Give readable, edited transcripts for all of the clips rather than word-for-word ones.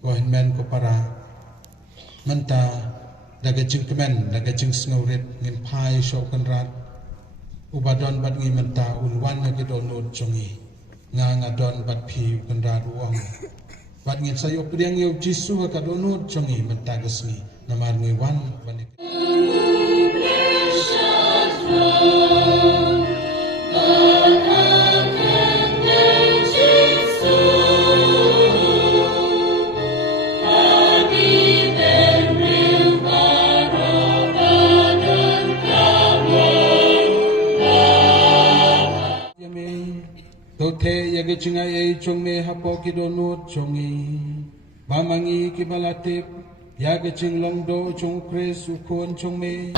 ko hinmen ko para menta daga jing kemen daga jing snowrit ngin pai sho kan rat ubadon bat ngi menta unwan ha gido nod jongi nga don bat phi kan rat uang bat ngin sayo priang yo jisu ha ka donod jongi menta gasni namar ngi wan banik Tote yage chinga ye chongme hapo kidonut chongi bamangi kibalatip yage chinglong do chong kres ukon chongme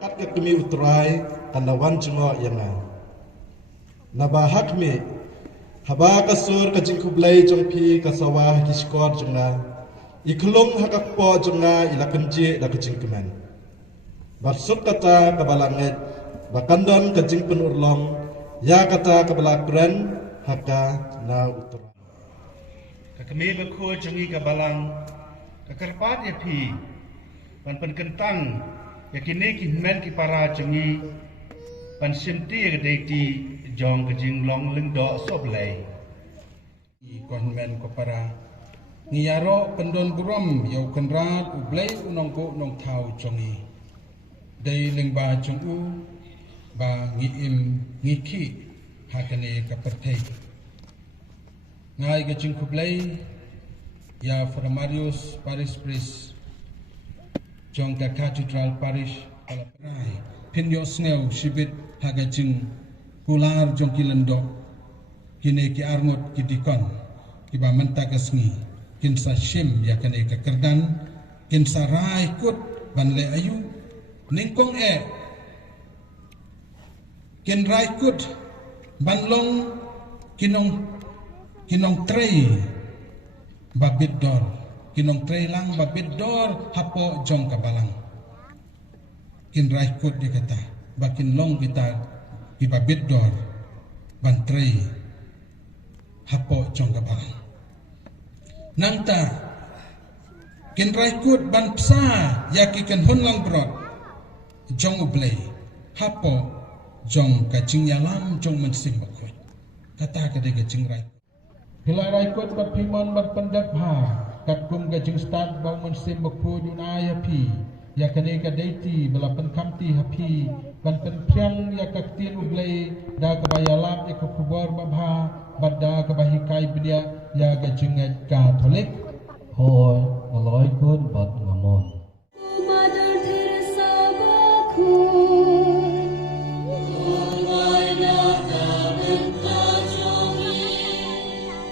kat ke kemi utrai tanawan chingo yanga nabahak me haba kasur kajing kublai jongpi kasawah kiskor jongna iklong hakakpo jongna ilakenje da kajing keman barsut kata kabalanget bakandon kajing penurlong ya kata kabalakren haka na utur kakeme bakho jongi kabalang kakarpat epi pan kentang yakine kinmen ki para jongi pan simti gedeti jong kejing long lengdo soblay konmen ko para ngiyaro pendon burom yau kenrat ublay unongko nong tau jongi day lengba jongu ba ngiim ngiki hakane kapertay ngai kejing kublay ya Formarius Parish Priest jong ka Cathedral Parish Palaprai pinyo sneu shibit hagajing kular jong kilendo kine ki arngot ki dikon ki ba menta kasngi kin sa shim ya kane ka kerdan kin sa rai kut ban le ayu ningkong kin rai kut ban long kinong trei babit dor kinong trei lang babit dor hapo jong kabalang kin rai kut dikata bakin long kita ibabit dor bantrei hapo jong kabalang nangta kinrai kut ban psa yaki ken honlang brot jong ublay hapo jong kacing yalam jong mensim bakut kata kade kacing rai hilai rai kut bat pimon bat pendap ha kat kum kacing start bang mensim bakut dunaya pi ya kane kadaiti belapan kamti hapi ban penpiang ya kaktin ublay da kabayalap ya kubor babha badda kabahikai bedia ya gajingat Katolik hoi ngaloi kun bat ngamon Mother Teresa baku Ulai naka benta jongi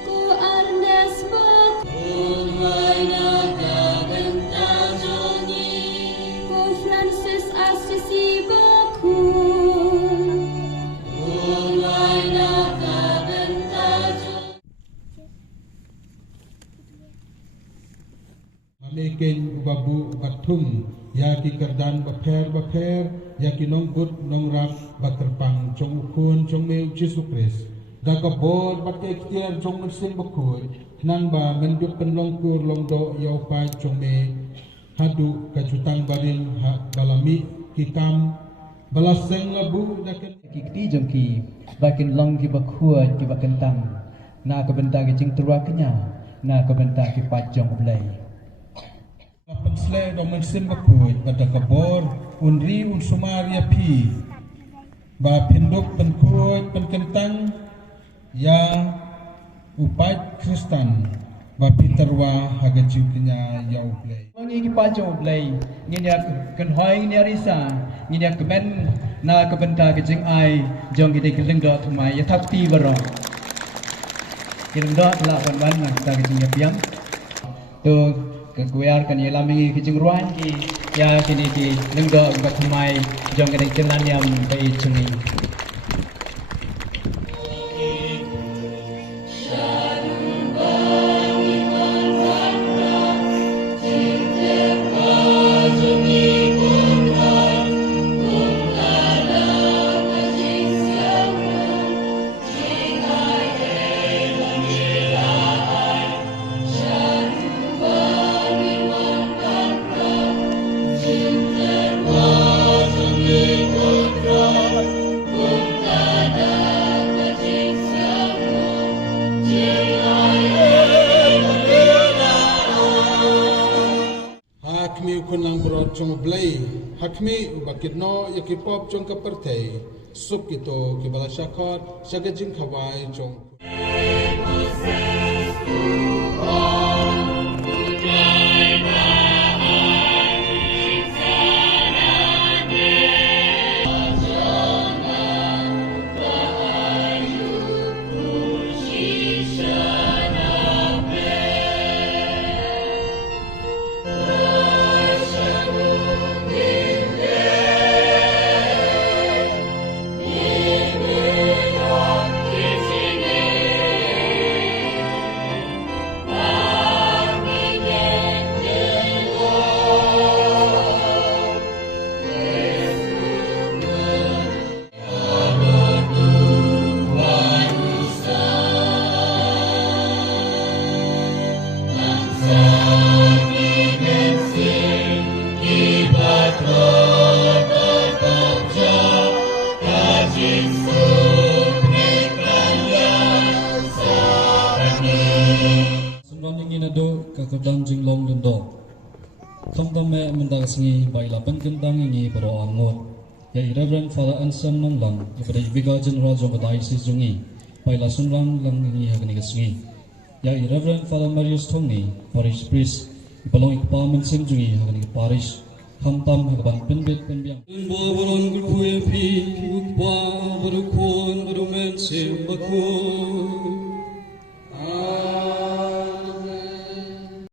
Ku arnes baku Ulai naka benta jongi Ku Francis Assisi baku Ulai naka benta jongi Mamikin babu batum ya ki kerdan baper ya ki nong gut nong rap baterpang jong ukun jong meu Jesu Kris da ka bod bat ke ikhtiar jong mensim bakut nang ba menjuk penlong kur long do yau pa jong me hadu kajutang barin ha balami kikam balaseng labu da ken kikti jongki bakin long ki bakhuat ki bakentang na ka benta ki jing turwa kenya na ka benta ki pajong ublay pensle do mensim bakut pada kabor unri un sumaria pi ba pinduk penkut penkentang ya upat Kristen ba piterwa haga ciuknya ya ublay Wangi ki pajong ublay nginya kan hoi nginya risa nginya kemen na ka benta ki jing ai jong ki de keleng do thumai ya thakti barong keleng do la ban na ta ki jing ya piam to kekuayaan kan ialah mengi kecing ruan ki ya sini ki lengdo buat mai jong kadang celan yang bai cumi Shalom bagi hakmi kunang brot jong blai hakmi ubakit no yakipop jong kapertei sup kito kibala syakot syagajing kawai jong Kakadang jinglong dendo, kamdame mendasangi bailapan kendang ini bero angot. Ya Reverend Father Anselm Nonglang, kepada Vicar General Jong Diocese Jungi, baila sunrang lang ini hagani kesengi. Ya Reverend Father Marius Tongni, Parish Priest, ipalong ikpamen sim Jungi hagani parish, hamtam hagaban penbet penbiang. Bawalan kulkuyepi, ukpa barukon barumen sim bakun.